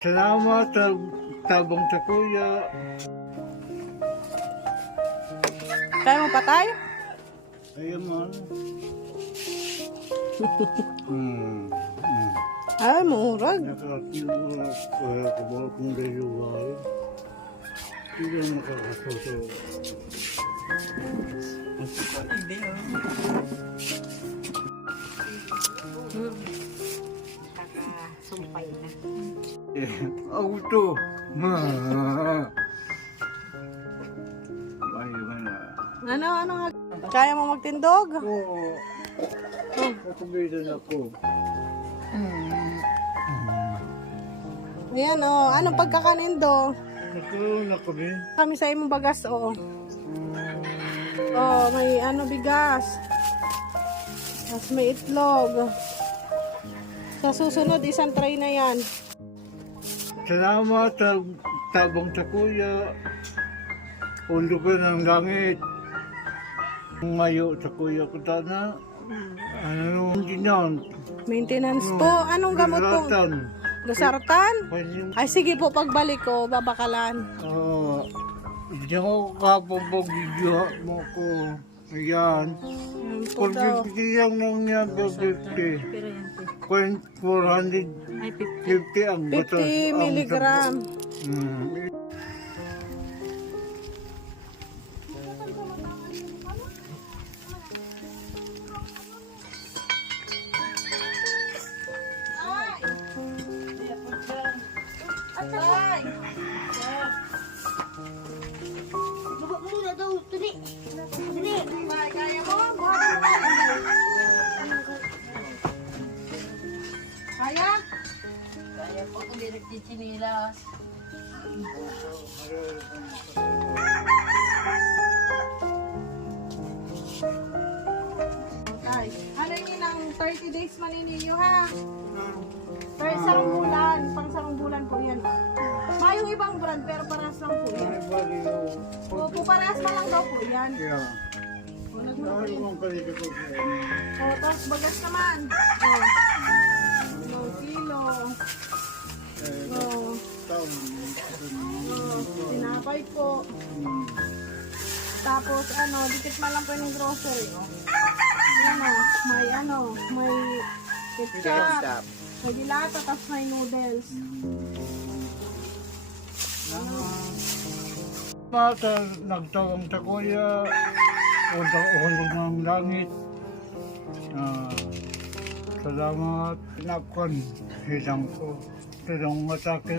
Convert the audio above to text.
Salamat sa tabang sa kuya. Kaya mo patay? Ayun man. Ay, murag. Nakakilura kaya kabal kong dayuway. Hindi nakakasoso. Nakasumpay na. Auto. Ayun na. Ano? Kaya mo magtindog? Oo. Kakubitan ako. Ayan, anong pagkakanindo? Nagkaroon na kami. Kami sa imong bagas, may bigas. Tapos may itlog. Sa susunod, isang tray na yan. Salamat sa tabang sa kuya. Ulo ka ng langit. Mayo sa kuya ko sana. Ano hindi na? Maintenance po. Anong gamot po? Latan. Losartan? Pwede- Ay, sige po, pagbalik ko, babakalan. Hindi ako kapapag-video mo ko. Ayan. Ayan po daw. 450 lang nang niya, 450. 450 ang batas. 50 milligram. Lubog muna daw, tuli. Tuli. Kaya mo? Kaya? Kaya po kung direct di chinilas. Okay. Ano yun ng 30 days manininyo ha? Pero sarong bulan, pang sarong bulan po yan. Mayong ibang brand pero parehas lang po yan. Opo, parehas na lang daw po yan. Tapos bagas naman. Kilo. Tinapay po. Tapos dikit man lang po yung grocery. May ketchup. May dilata, tapos may noodles. Mata, nagtawang sa kuya. Ulo ng langit. Salamat. Pinapkan. Hisang ko. Silang matake.